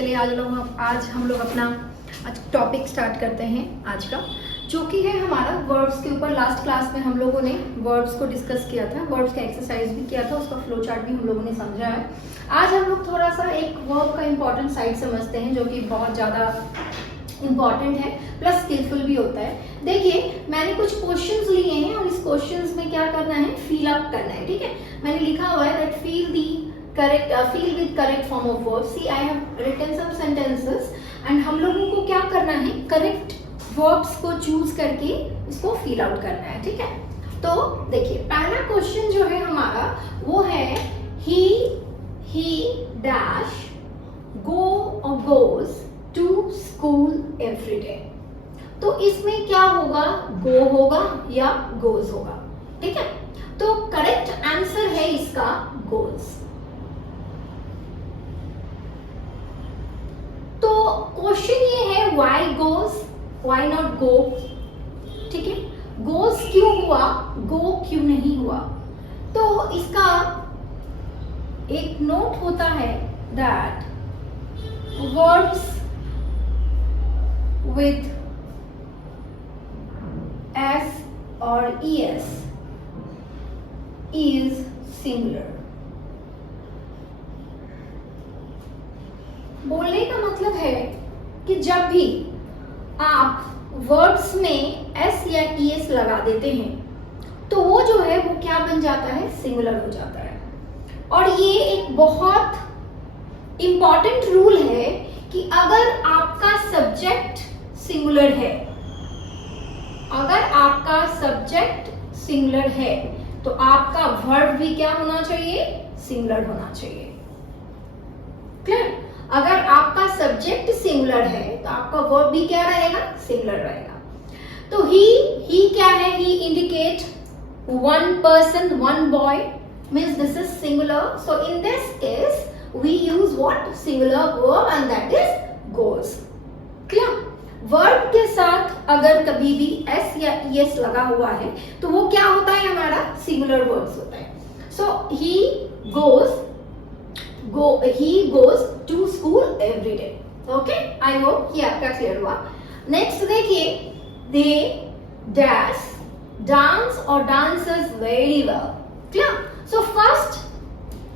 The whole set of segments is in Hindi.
चलिए आज हम लोग अपना टॉपिक स्टार्ट करते हैं आज का, जो कि है हमारा वर्ब्स के ऊपर। लास्ट क्लास में हम लोगों ने वर्ब्स को डिस्कस किया था, वर्ब्स का एक्सरसाइज भी किया था, उसका फ्लो चार्ट भी हम लोगों ने समझा है। आज हम लोग थोड़ा सा एक वर्ब का इम्पोर्टेंट साइड समझते हैं, जो कि बहुत ज़्यादा इम्पॉर्टेंट है प्लस स्किलफुल भी होता है। देखिए, मैंने कुछ क्वेश्चंस लिए हैं और इस क्वेश्चंस में क्या करना है, फिल अप करना है। ठीक है, मैंने लिखा हुआ है that fill with correct form of verb. See, I have written some sentences and हम लोगों को क्या करना है, करेक्ट वर्ब्स को चूज करके इसको फिल आउट करना है। ठीक है, तो देखिए पहला क्वेश्चन जो है हमारा वो है he dash goes to school every day। तो इसमें क्या होगा, go होगा या goes होगा। ठीक है, तो करेक्ट आंसर है इसका goes। तो क्वेश्चन ये है why goes, why not go। ठीक है, goes क्यों हुआ, go क्यों नहीं हुआ। तो इसका एक नोट होता है that verbs with s or es is singular। बोलने का मतलब है कि जब भी आप वर्ड्स में s या es लगा देते हैं तो वो जो है वो क्या बन जाता है, सिंगुलर हो जाता है। और ये एक बहुत इंपॉर्टेंट रूल है कि अगर आपका सब्जेक्ट सिंगुलर है, अगर आपका सब्जेक्ट सिंगुलर है तो आपका वर्ब भी क्या होना चाहिए, सिंगुलर होना चाहिए। क्लियर? अगर आपका सब्जेक्ट सिंगुलर है तो आपका वर्ब भी क्या रहेगा, सिंगुलर रहेगा। तो ही क्या है, ही indicate one person, one boy, means this is singular. So in this case we use what, singular verb, and that is goes। Clear? Verb के साथ अगर कभी भी s या es लगा हुआ है तो वो क्या होता है, हमारा सिंगुलर वर्ब्स होता है। सो he goes to school every day। Okay, I hope ये आपका क्लियर हुआ। नेक्स्ट देखिए, they dash dance or dances very well। Clear? So first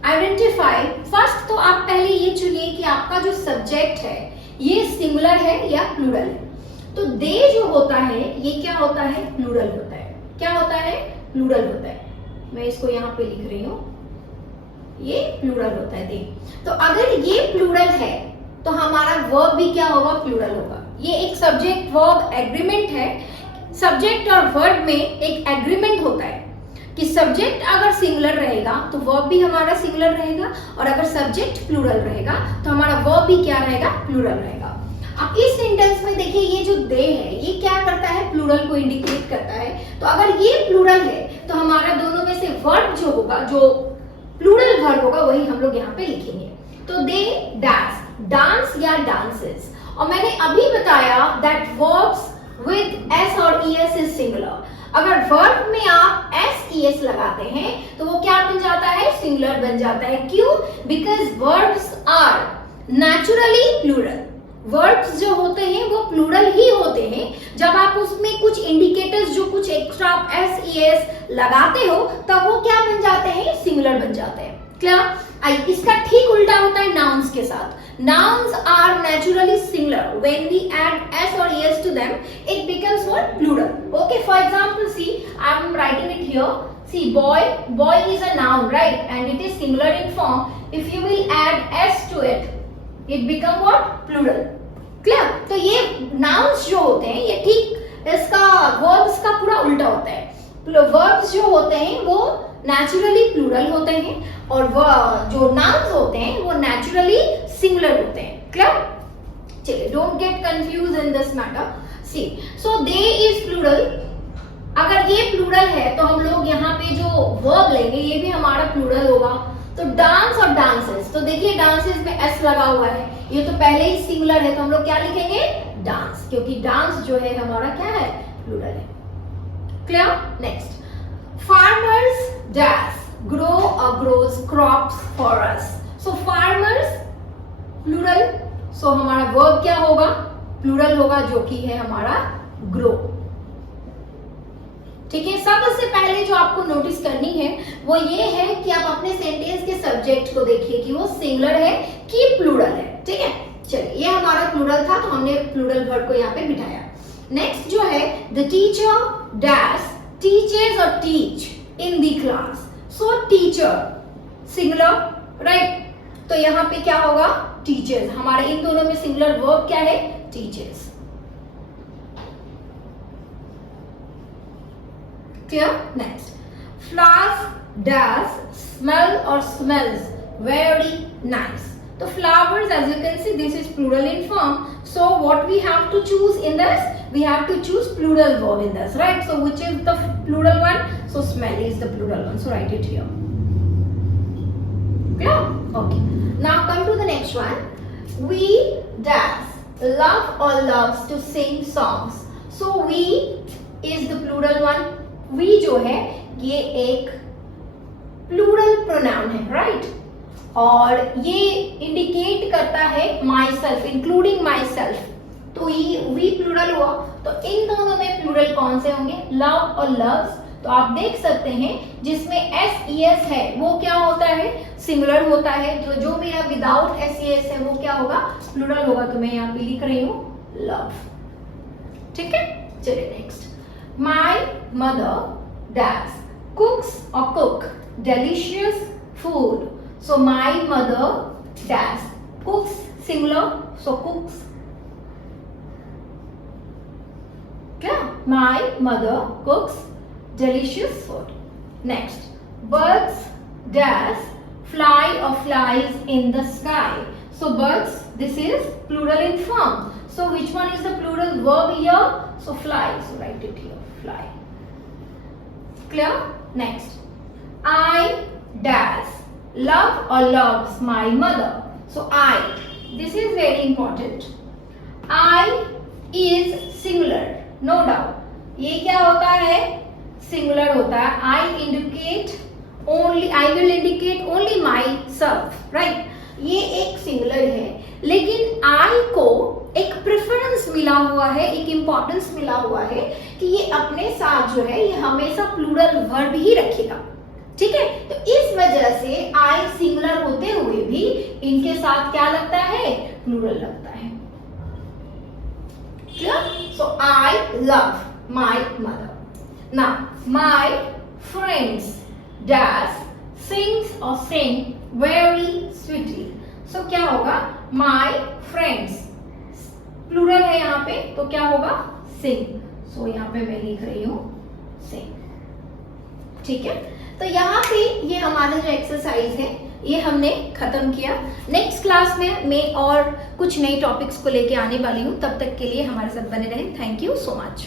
identify, first तो आप पहले ये चुनिए कि आपका जो सब्जेक्ट है ये सिंगुलर है या प्लूरल है। तो दे जो होता है ये क्या होता है, प्लूरल होता है। क्या होता है, प्लूरल होता है। मैं इसको यहाँ पे लिख रही हूँ, ये प्लूरल होता है दे। तो अगर ये प्लूरल है तो हमारा वर्ब भी क्या होगा, प्लूरल होगा। ये एक सब्जेक्ट वर्ब एग्रीमेंट है। सब्जेक्ट और वर्ब में एक एग्रीमेंट होता है कि सब्जेक्ट अगर सिंगुलर रहेगा तो वर्ब भी हमारा सिंगुलर रहेगा, और अगर सब्जेक्ट प्लूरल रहेगा तो हमारा वर्ब भी क्या रहेगा, प्लूरल रहेगा। अब इस सेंटेंस में देखिए, ये जो दे है ये क्या करता है, प्लूरल को इंडिकेट करता है। तो अगर ये प्लूरल है तो हमारा दोनों में से वर्ब जो होगा, जो प्लूरल वर्ब होगा, वही हम लोग यहाँ पे लिखेंगे। तो दे डैश, डांस या डांसेस। और मैंने अभी बताया दैट वर्ब्स विद s और es इज सिंगुलर। अगर वर्ब में आप s es लगाते हैं तो वो क्या बन जाता है, सिंगुलर बन जाता है। क्यों? Because verbs are naturally plural. Verbs जो होते हैं वो प्लूरल ही होते हैं। जब आप उसमें कुछ इंडिकेटर्स, जो कुछ एक्स्ट्रा s es लगाते हो तब वो क्या बन जाते हैं, सिंगुलर बन जाते हैं। क्लियर? इसका ठीक उल्टा होता है नाउन्स के साथ। Nouns are naturally singular. When we add s or es to them, it becomes what? Plural. Okay, for example, see, I am writing it here. See, boy is a noun, right? And it is singular in form. If you will add s to it, it become what? Plural. Clear? तो ये nouns जो होते हैं ये ठीक इसका verbs का पूरा उल्टा होता है। Verbs जो होते हैं वो नेचुरली प्लूरल होते हैं, और जो नाउन्स होते हैं वो नेचुरली सिंगुलर होते हैं। क्लियर? चलिए, don't get confuse in this matter. See, so they is plural. अगर ये प्लूरल है तो हम लोग यहाँ पे जो वर्ब लेंगे ये भी हमारा प्लूरल होगा। तो डांस और डांसेस, तो देखिए डांसेस में s लगा हुआ है, ये तो पहले ही सिंगुलर है, तो हम लोग क्या लिखेंगे, डांस, क्योंकि डांस जो है हमारा क्या है, प्लूरल है। Clear? Next, farmers dash grow or grows crops for us। So farmers plural, सो हमारा वर्ब क्या होगा, प्लूरल होगा, जो कि है हमारा ग्रो। ठीक है, सबसे पहले जो आपको नोटिस करनी है वो ये है कि आप अपने सेंटेंस के सब्जेक्ट को देखिए कि वो सिंगुलर है कि प्लूरल है। ठीक है, चलिए ये हमारा प्लूरल था तो हमने प्लूरल वर्ड को यहाँ पे बिठाया। नेक्स्ट जो है द टीचर डैश टीचर्स और teach in the class. So teacher singular, right, तो यहाँ पे क्या होगा टीचर्स। हमारे इन दोनों में सिंगुलर वर्ब क्या है, teachers. Clear? Next flowers does smell or smells very nice. The flowers, as you can see, this is plural in form. So what we have to choose in this? We have to choose plural verb in this, right? So which is the plural one? So smell is the plural one. So write it here. Clear? Okay. Now come to the next one. We does love or loves to sing songs. So we is the plural one. We जो है ये एक प्लूरल प्रोनाउन है, राइट, और ये इंडिकेट करता है my self, including my self. तो ये वी प्लूरल हुआ, तो इन दोनों में प्लूरल कौन से होंगे, लव और लव्स। तो आप देख सकते हैं जिसमें एस ई एस है वो क्या होता है, सिंगुलर होता है। तो जो मेरा विदाउट एस ई एस है वो क्या होगा, प्लूरल होगा। तो मैं यहाँ पे लिख रही हूँ लव। ठीक है, चलिए next. My mother does cooks or cook delicious food. So my mother does cooks singular, so cooks. Clear? My mother cooks delicious food. Next, birds does fly or flies in the sky. So birds, this is plural in form. So which one is the plural verb here? So fly. So write it here. Fly. Clear? Next, I does love or loves my mother. So I, this is very important. I is singular, no doubt. ये क्या होता है, सिंगुलर होता है। I indicate only, I will indicate only myself, right? ये एक सिंगुलर है, लेकिन I को एक प्रेफरेंस मिला हुआ है, एक इंपॉर्टेंस मिला हुआ है कि ये अपने साथ जो है ये हमेशा प्लूरल वर्ब ही रखेगा। ठीक है, तो इस वजह से आई सिंगुलर होते हुए भी इनके साथ क्या लगता है, प्लूरल लगता है। Clear? So I love my mother. Now my friends dash sings और सिंग वेरी स्वीटली। सो क्या होगा, माय फ्रेंड्स प्लूरल है यहाँ पे, तो क्या होगा सिंग। सो यहाँ पे मैं लिख रही हूँ सिंग। ठीक है, तो यहाँ पे ये हमारा जो एक्सरसाइज है ये हमने खत्म किया। नेक्स्ट क्लास में मैं और कुछ नए टॉपिक्स को लेके आने वाली हूँ, तब तक के लिए हमारे साथ बने रहें। Thank you so much.